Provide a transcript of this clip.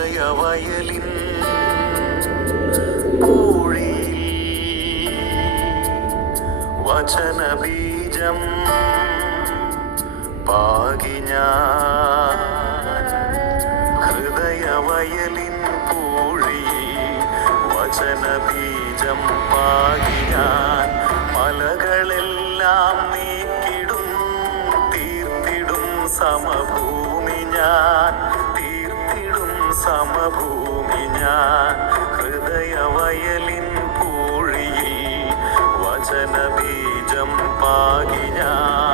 Violin പൂഴി വചനബീജം പാകി ഞാൻ ഹൃദയവയലിൻ പൂഴി വചനബീജം പാകി ഞാൻ. മലകളെല്ലാം നീക്കിടും തീർത്തിടും സമഭൂമി ഞാൻ. സമഭൂമി ഞാൻ ഹൃദയവയലിൻ പൂഴിയിൽ വചനബീജം പാകി ഞാൻ.